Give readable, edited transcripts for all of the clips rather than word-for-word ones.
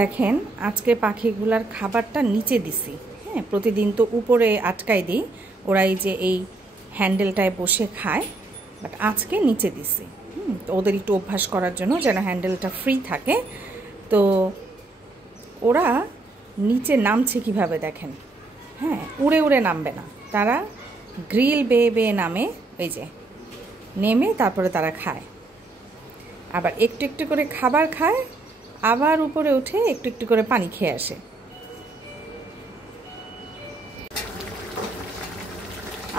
দেখেন আজকে পাখিগুলার খাবারটা নিচে দিছি। হ্যাঁ, প্রতিদিন তো উপরে আটকাই দিই, ওরা এই যে এই হ্যান্ডেলটায় বসে খায়, বাট আজকে নিচে দিছি। তো ওদের একটু অভ্যাস করার জন্য যেন হ্যান্ডেলটা ফ্রি থাকে। তো ওরা নিচে নামছে কিভাবে দেখেন। হ্যাঁ, উড়ে উড়ে নামবে না, তারা গ্রিল বেয়ে বেয়ে নামে, এই যে নেমে তারপরে তারা খায়। আবার একটু একটু করে খাবার খায়, আবার উপরে উঠে একটু একটু করে পানি খেয়ে আসে।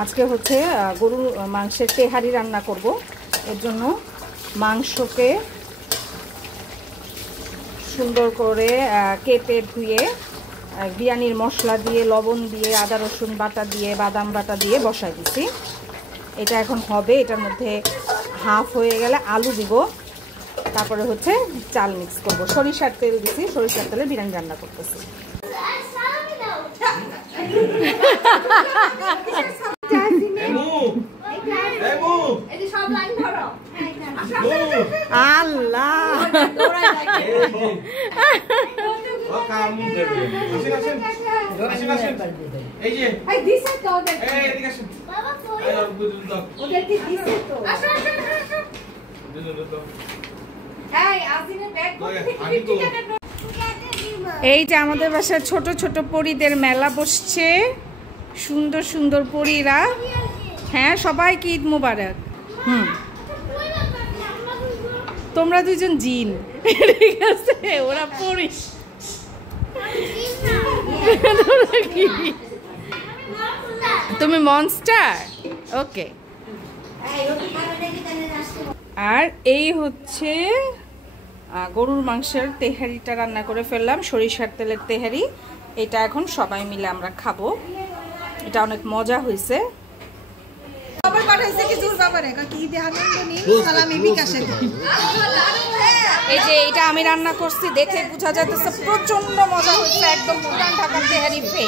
আজকে হচ্ছে গরুর মাংসের তেহারি রান্না করব। এর জন্য মাংসকে সুন্দর করে কেটে ধুয়ে বিরিয়ানির মশলা দিয়ে, লবণ দিয়ে, আদা রসুন বাটা দিয়ে, বাদাম বাটা দিয়ে বসাই দিছি। এটা এখন হবে। এটার মধ্যে হাফ হয়ে গেলে আলু দিব, তারপরে হচ্ছে চাল মিক্স করব। সরিষার তেল দিছি, সরিষার তেলে বিরিয়ানি রান্না করতেছি। আল্লাহ, এই যে আমাদের বাসায় ছোট ছোট পরীদের মেলা বসছে, সুন্দর সুন্দর পরীরা। হ্যাঁ, সবাইকে ঈদ মুবারক। তোমরা দুজন জিন, ঠিক আছে, ওরা পরী। তুমি মনস্টার, ওকে। আর এই হচ্ছে গরুর মাংসের তেহারিটা রান্না করে ফেললাম, সরিষার তেলের তেহারি। এটা এখন সবাই মিলে আমরা খাবো। এটা অনেক মজা হয়েছে। এই যে এটা আমি রান্না করছি, দেখে বোঝা যাচ্ছে প্রচন্ড মজা হচ্ছে। একদম পুরান ঢাকার তেহারি ফে,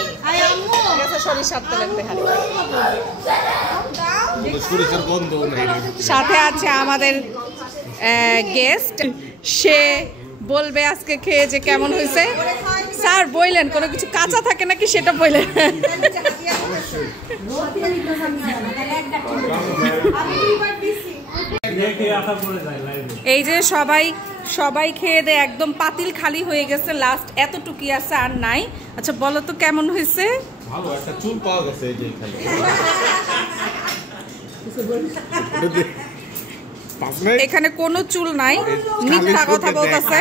সরিষার তেলের তেহারি। সাথে আছে আমাদের গেস্ট, সে বলবে আজকে খেয়ে যে কেমন হয়েছে। স্যার বললেন কোনো কিছু কাঁচা থাকে নাকি সেটা বললেন। এই যে সবাই খেয়ে দেয়, একদম পাতিল খালি হয়ে গেছে, লাস্ট এতটুকুই আছে, আর নাই। আচ্ছা বলো তো কেমন হয়েছে? ভালো, একটা চুল পাওয়া গেছে এই যে এখানে কোনো চুল নাই, মিথ্যা কথা বলতেছে,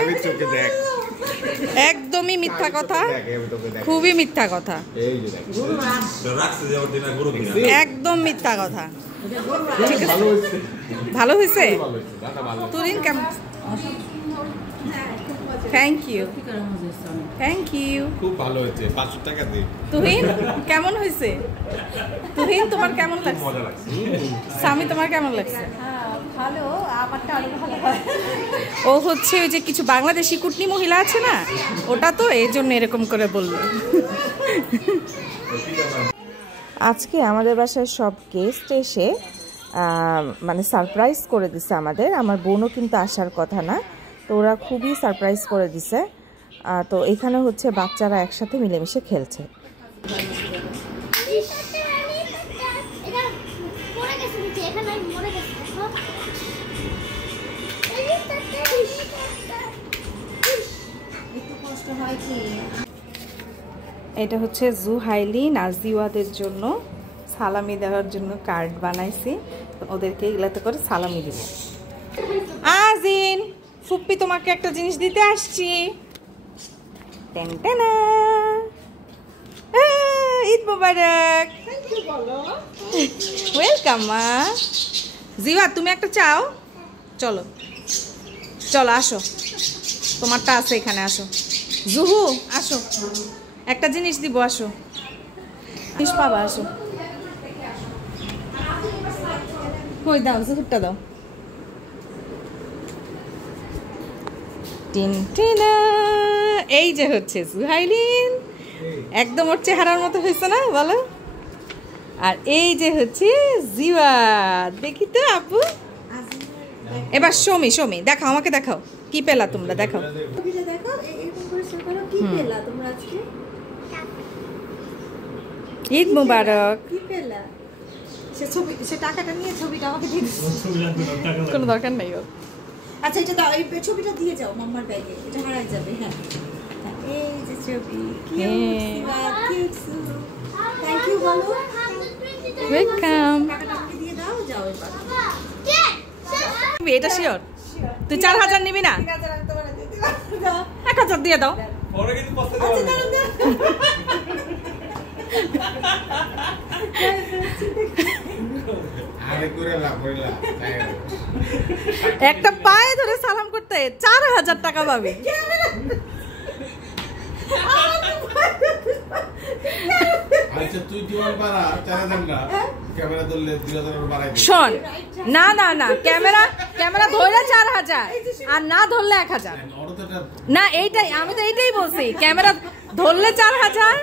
একদমই মিথ্যা কথা, খুবই মিথ্যা কথা, একদম মিথ্যা কথা। ঠিক আছে, ভালো হয়েছে। তুরিন কেমন? থ্যাংক ইউ, থ্যাংক ইউ, খুব ভালো হয়েছে। 500 টাকা দিই। তুহিন কেমন হয়েছে? তুহিন তোমার কেমন লাগছে? স্বামী তোমার কেমন লাগছে? ভালো, আমারটা অনেক ভালো হয়। ও হচ্ছে ওই যে কিছু বাংলাদেশি কুটনি মহিলা আছে না, ওটা তো এই জন্য এরকম করে বললো। আজকে আমাদের বাসায় সব গেস্ট এসে মানে সারপ্রাইজ করে দিছে আমাদের। আমার বোনও কিন্তু আসার কথা না, তো ওরা খুবই সারপ্রাইজ করে দিছে। তো এখানে হচ্ছে বাচ্চারা একসাথে মিলেমিশে খেলছে। এটা হচ্ছে জুহাইলি নাজিওয়াদের জন্য সালামি দেওয়ার জন্য কার্ড বানাইছি, ওদেরকে এগুলাতে করে সালামি দিব। আজিন, ফুপ্পি তোমাকে একটা জিনিস দিতে আসছি। ঈদ মোবারক। ওয়েলকাম মা। জিওয়া তুমি একটা চাও? চলো চলো আসো, তোমারটা আছে এখানে, আসো। জুহু আসো, একটা জিনিস দিব, আসো, জিনিস পাবা, আসো। কই দাও, জুহুরটা দাও। টিনটিনা, এই যে হচ্ছে জুহাইলিন, একদম ওর চেহারার মতো হয়েছে না বলো? আর এই যে হচ্ছে জিওয়া, দেখি তো আপু, এবার সমি দেখাও, আমাকে দেখাও। কি পেলা তোমরা দেখো দেখো এরকম করে শেয়ার করো কি পেলা তোমরা আজকে ঈদ মুবারক কি পেলা সে টাকাটা নিয়ে ছবিটা আমাকে দিয়ে দিস কোনো দরকার নাই ওর আচ্ছা এটা দাও এই ছবিটা দিয়ে যাও মাম্মার ব্যাগে এটা হারাই যাবে হ্যাঁ এই যে ছবি থ্যাংক ইউ বলো ওয়েলকাম টাকাটা আমাকে দিয়ে দাও যাও এবার এটা শিওর তুই 4000 নিবি না 1000 দিয়ে দাও পরে কিন্তু পছন্দ হবে আরে করে লাভ কইলা একটা পায়ে ধরে সালাম করতে 4000 টাকা পাবি আচ্ছা তুই জীবন পারা 4000 না ক্যামেরা ধরলে 2000 বাড়াই দে শোন না না না ক্যামেরা ধরে 4000 আর না ধরলে 1000 না এইটাই আমি তো এইটাই বলছি ক্যামেরা ধরলে 4000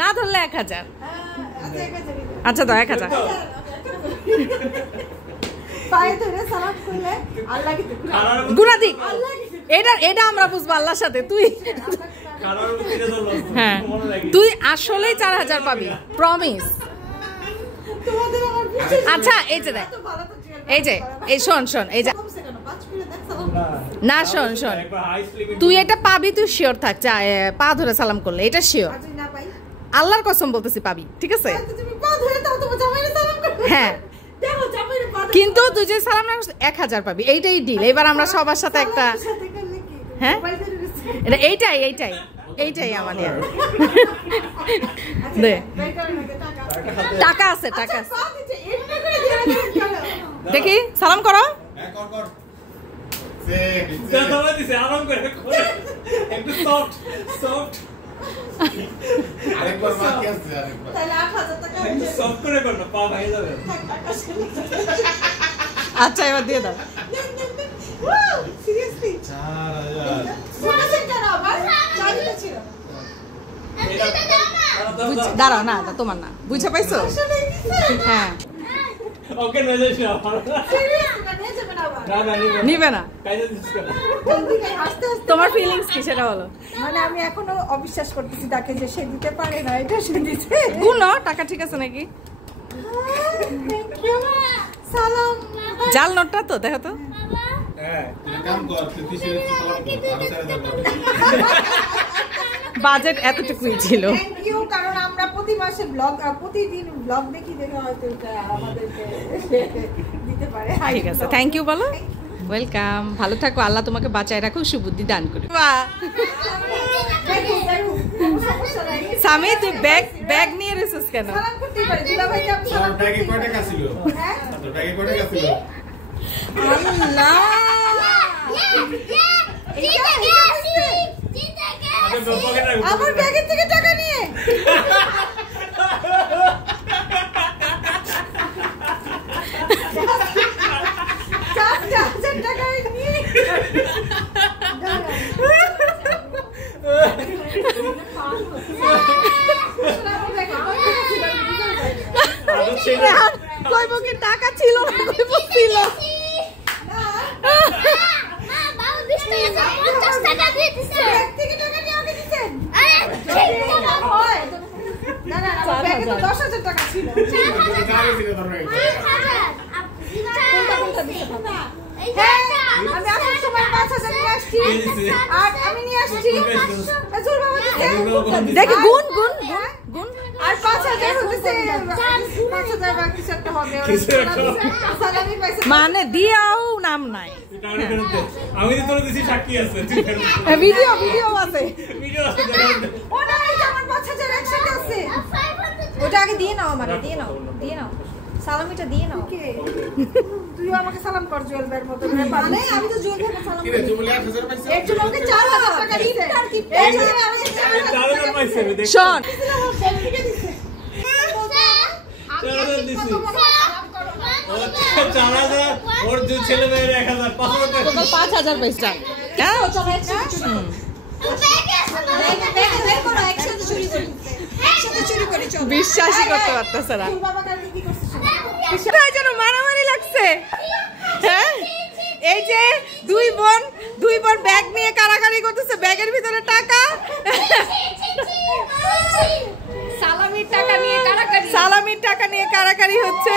না ধরলে 1000 আচ্ছা তো 1000 পায়ে ধরে সালাম করলে আল্লাহ কি গুনা দিক এটা আমরা বুঝবো আল্লাহর সাথে তুই হ্যাঁ তুই আসলেই 4000 পাবি প্রমিস তোমাদের আমার বিশ্বাস আচ্ছা এই যে দেখ এই শোন এই যে না শোন তুই এটা পাবি তুই শিওর থাক পা ধরে সালাম করলে এটা শিওর না পাই আল্লাহর কসম বলতেছি পাবি ঠিক আছে তুমি পা ধরে দাও তোমার জামাইরে সালাম করবে হ্যাঁ দেখো জামাইরে পা কিন্তু তুই যে সালাম না 1000 পাবি এইটাই ডিল এবার আমরা সবার সাথে একটা হ্যাঁ এটা এইটাই আমাদের দে টাকা আছে দেখি সালাম করো কর সে দাদা দিছে আরাম করে একটু সফট আরেকবার বাকি আছে আরেকবার তাহলে 8000 টাকা একটু সফট করে কর না পা ভাই যাবে আচ্ছা এবার দিয়ে দাও সিরিয়াসলি 4000 শুনেছেন কেন আবার জানিতে ছিল দাঁড়াও না তোমার না বুঝে পাইছো হ্যাঁ ওকে নয় যাস না সিরিয়াস না নিয়ে যাবেন আবার না নিবে না কাইজা দিস কেন কোন দিকে হাসতে হাসতে তোমার ফিলিংস কি সেটা বলো মানে আমি এখনো অবিশ্বাস করতেছি তাকে যে সে দিতে পারে না এটা সে দিতে গুনো টাকা ঠিক আছে নাকি থ্যাংক ইউ সালাম জাল নোটটা তো দেখো তো হ্যাঁ তুই কাম কর তুই কিসের সালাম কর আর 4000 বাজেট এতটুকুই ছিল থ্যাংক ইউ কারণ আমরা প্রতি মাসে প্রতিদিন ব্লগ দেখি দেখে হয়তো এটা আমাদেরকে দিতে পারে ঠিক আছে থ্যাংক ইউ বলো ওয়েলকাম ভালো থাকো আল্লাহ তোমাকে বাঁচায় রাখো সুবুদ্ধি দান করুক বাহ সামি তুই ব্যাগ নিয়ে রেছিস কেন সালাম করতে পারে দুলা ভাইকে আমি তোর ব্যাগে কয় টাকা ছিল হ্যাঁ তোর ব্যাগে কয় টাকা ছিল আল্লাহ আমার ব্যাগের থেকে টাকা নিয়ে টাকা নিয়ে কইব কি টাকা ছিল না কইব ছিল ব্যাগে তো 10,000 টাকা ছিল কারে ছিল তোর ব্যাগে আমি আসার সময় 5,000 নিয়ে আসছি আর আমি নিয়ে আসছি জোর বাবা দেখি গুন আর 5,000 হচ্ছে 5,000 বাকি কিছু একটা হবে সালামি পাইছে মানে দিয়াও নাম নাই আমি তো তোর দিছি সাক্ষী আছে ভিডিও আছে ভিডিও আছে ওটা এই যে আমার 5,000 একসাথে আছে ওটা আগে দিয়ে নাও আমারে দিয়ে নাও সালামিটা দিয়ে নাও তুই আমাকে সালাম কর জুয়েলের মতো মানে আমি তো জুয়েলকে সালাম কি রে তুই বলে 1000 পাইছিস একজন ওকে 4,000 টাকা দিতে এই যে আমাকে 4,000 টাকা দিতে শোন ওর দুই ছেলে মেয়ের 1000 5,000 পয়সা বিশ্বাসই করতে পারতেছে না যেন মারামারি লাগছে হ্যাঁ এই যে দুই বোন দুই বোন ব্যাগ নিয়ে কারাকারি করতেছে, ব্যাগের ভিতরে টাকা, সালামির টাকা নিয়ে কারাকারি, সালামির টাকা নিয়ে কারাকারি হচ্ছে।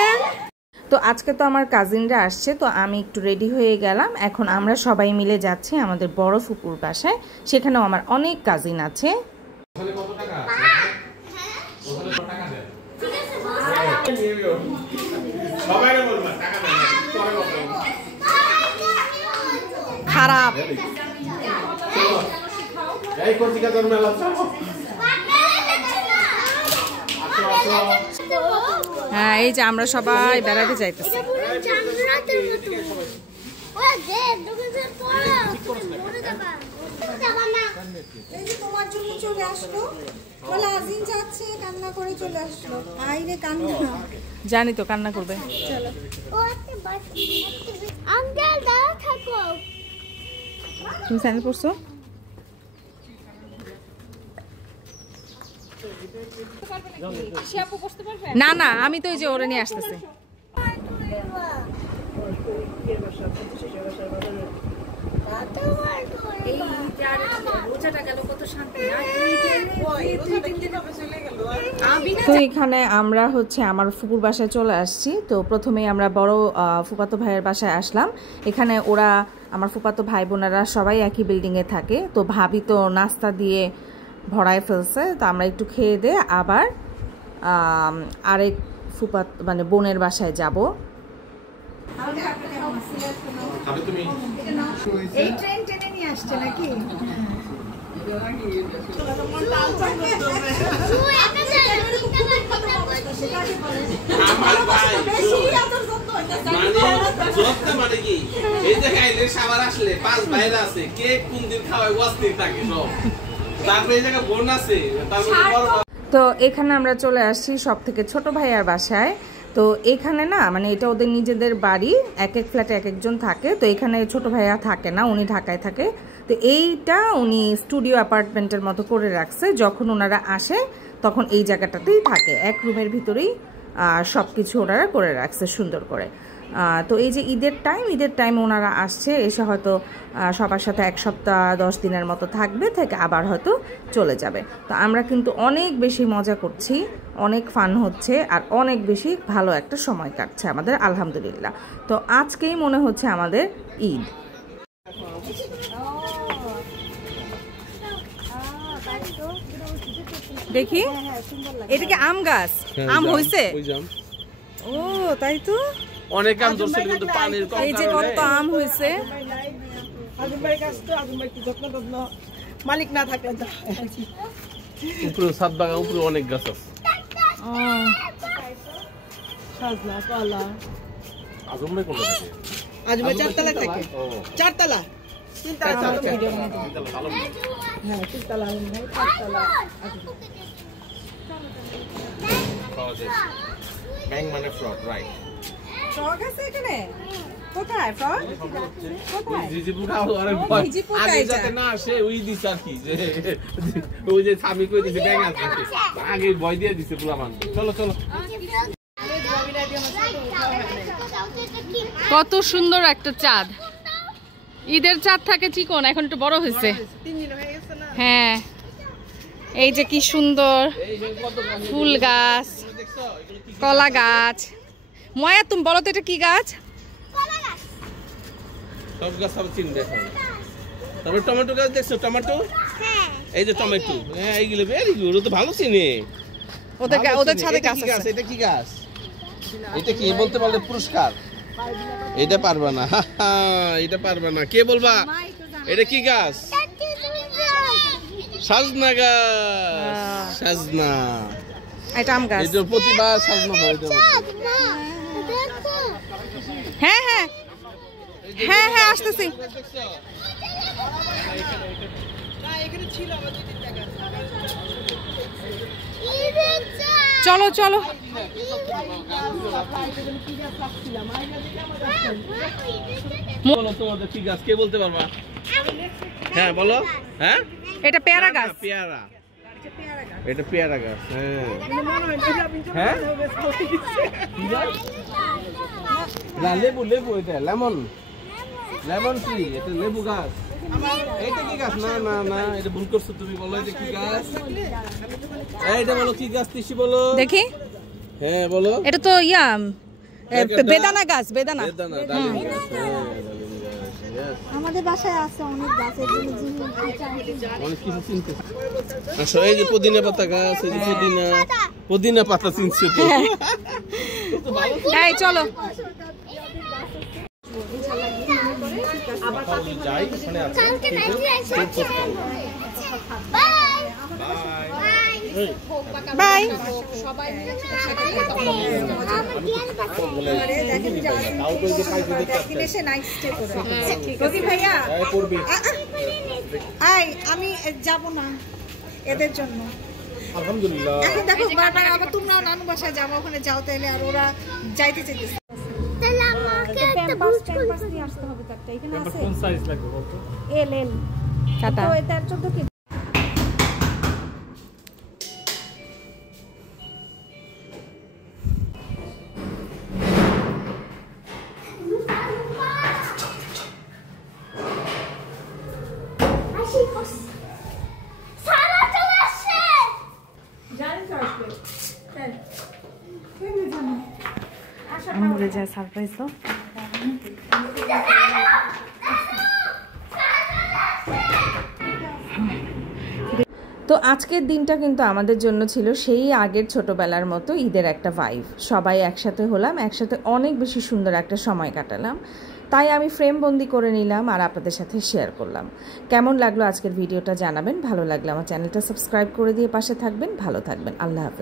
তো আজকে তো আমার কাজিনরা আসছে, তো আমি একটু রেডি হয়ে গেলাম। এখন আমরা সবাই মিলে যাচ্ছি আমাদের বড় ফুপুর বাসায়। সেখানেও আমার অনেক কাজিন আছে। খারাপ হ্যাঁ, এই যে আমরা সবাই বেড়াতে যাইতেছি। তোমার জন্য চলে আসলো, বলে আজিন যাচ্ছে, কান্না করে চলে আসলো। আইরে কান্না, জানি তো কান্না করবে। তুমি স্যান্ডেল পরছো? না না, আমি তো এই যে ওরে নিয়ে আসতেছি। তো এখানে আমরা হচ্ছে আমার ফুপুর বাসায় চলে আসছি। তো প্রথমেই আমরা বড় ফুপাতো ভাইয়ের বাসায় আসলাম। এখানে ওরা আমার ফুপাতো ভাই বোনেরা সবাই একই বিল্ডিংয়ে থাকে। তো ভাবি তো নাস্তা দিয়ে ভরায় ফেলছে। তো আমরা একটু খেয়ে দিয়ে আবার আরেক ফুপাত মানে বোনের বাসায় যাব। এই ট্রেন টেনে নিয়ে আসছে নাকি? মানে কি এই যে খাইলে সবার আসলে 5 ভাইরা আছে, কে কোন দিন খাওয়ায় ওয়াস্তির থাকে সব। তারপরে এই জায়গা বোন আছে, তারপরে বড়। তো এখানে আমরা চলে আসছি সব থেকে ছোট ভাইয়ার বাসায়। তো এখানে না মানে এটা ওদের নিজেদের বাড়ি, এক এক ফ্ল্যাটে এক একজন থাকে। তো এখানে ছোট ভাইয়া থাকে না, উনি ঢাকায় থাকে। তো এইটা উনি স্টুডিও অ্যাপার্টমেন্টের মতো করে রাখছে। যখন ওনারা আসে তখন এই জায়গাটাতেই থাকে, এক রুমের ভিতরেই সব কিছু ওনারা করে রাখছে সুন্দর করে। তো এই যে ঈদের টাইম ওনারা আসছে, এসে হয়তো সবার সাথে 1 সপ্তাহ 10 দিনের মতো থাকবে, থেকে আবার হয়তো চলে যাবে। তো আমরা কিন্তু অনেক বেশি মজা করছি, অনেক ফান হচ্ছে, আর অনেক বেশি ভালো একটা সময় কাটছে আমাদের, আলহামদুলিল্লাহ। তো আজকেই মনে হচ্ছে আমাদের ঈদ। দেখি এটা কি আম গাছ? আম হইছে? ও তাই তো, অনেক আম ধরছিল কিন্তু পানির কম। এই যে কত আম হইছে। মালিক না থাকলে উপরে সাত বাগান, উপরে অনেক গাছ আছে। সাজনা কলা আজম ভাই কোথায় থাকে? আজম ভাই 4 তলায় থাকে। 4 তলা, 3 তলা ভিডিও বানাই। হ্যাঁ 3 তলা আলম ভাই, 4 তলা ব্যাং মানে ফ্রগ, রাইট? ফ্রগ আছে এখানে? কোথায় ফ্রগ? কোথায়? জিজিপুর আরে ভয় আগে যাতে না আসে ওই দিছ আর কি, যে ওই যে স্বামী কই দিছে ব্যাং আছে, আগে ভয় দিয়ে দিছে পুলামান। চলো চলো। কত সুন্দর একটা চাঁদ, ঈদের চাঁদ থাকে চিকন, এখন একটু বড় হয়েছে। 3 দিন হয়ে গেছে না? হ্যাঁ, এই যে কি সুন্দর ফুল গাছ, কলা গাছ। ময়া তুমি বলো তো এটা কি গাছ? সব গাছ সব চিনবে। তারপরে টমেটো গাছ দেখছো? টমেটো, এই যে টমেটো, হ্যাঁ এইগুলো ভেরি গুড, ও তো ভালো চিনে। ওদের ছাদে গাছ আছে। এটা কি গাছ? এটা কি বলতে পারলে পুরস্কার? এটা পারবে না, এটা পারবে না। কে বলবা? এটা কি গাছ? সাজনা গাছ, সাজনা। এটা আম গাছ। এই যে প্রতিবার সাজনা হয়। হ্যাঁ হ্যাঁ হ্যাঁ হ্যাঁ আসতেছি। চলো চলো। বলো তোমাদের কি গাছ, কে বলতে পারবা? হ্যাঁ বলো। হ্যাঁ এটা পেয়ারা গাছ। পেয়ারা, এটা পেয়ারা গাছ। হ্যাঁ না লেবু, লেবু, এটা লেমন, লেমন ট্রি, এটা লেবু গাছ। এইটা কি গাছ? না না না, এটা ভুল করছো তুমি, বলো এটা কি গাছ? এইটা বলো কি গাছ, তিসি বলো দেখি। হ্যাঁ বলো। এটা তো বেদানা গাছ, বেদানা। বেদানা, ডালিম গাছ। হ্যাঁ, ডালিম গাছ। আমাদের বাসায় আছে অনেক গাছের অনেক কিছু চিনতে। আসলে এই যে পুদিনা পাতা গাছ, এই যে পুদিনা পাতা চিনছি তো। এই চলো। যাই ওখানে আছে। বাই। আমি যাব না এদের জন্য। আলহামদুলিল্লাহ। এখন দেখো বারবার আবার তোমরাও নানু বাসায় যাবো, ওখানে যাও তাইলে, আর ওরা যাইতে চাইতেছে। কোন সাইজ লাগবে বলতো? এল এল টাটা। তো এটা 14 কি আমাদের যা সারপ্রাইজ তো। তো আজকের দিনটা কিন্তু আমাদের জন্য ছিল সেই আগের ছোটবেলার মতো ঈদের একটা ভাইব। সবাই একসাথে হলাম, একসাথে অনেক বেশি সুন্দর একটা সময় কাটালাম। তাই আমি ফ্রেম বন্দি করে নিলাম আর আপনাদের সাথে শেয়ার করলাম। কেমন লাগলো আজকের ভিডিওটা জানাবেন। ভালো লাগলে আমার চ্যানেলটা সাবস্ক্রাইব করে দিয়ে পাশে থাকবেন। ভালো থাকবেন। আল্লাহ হাফেজ।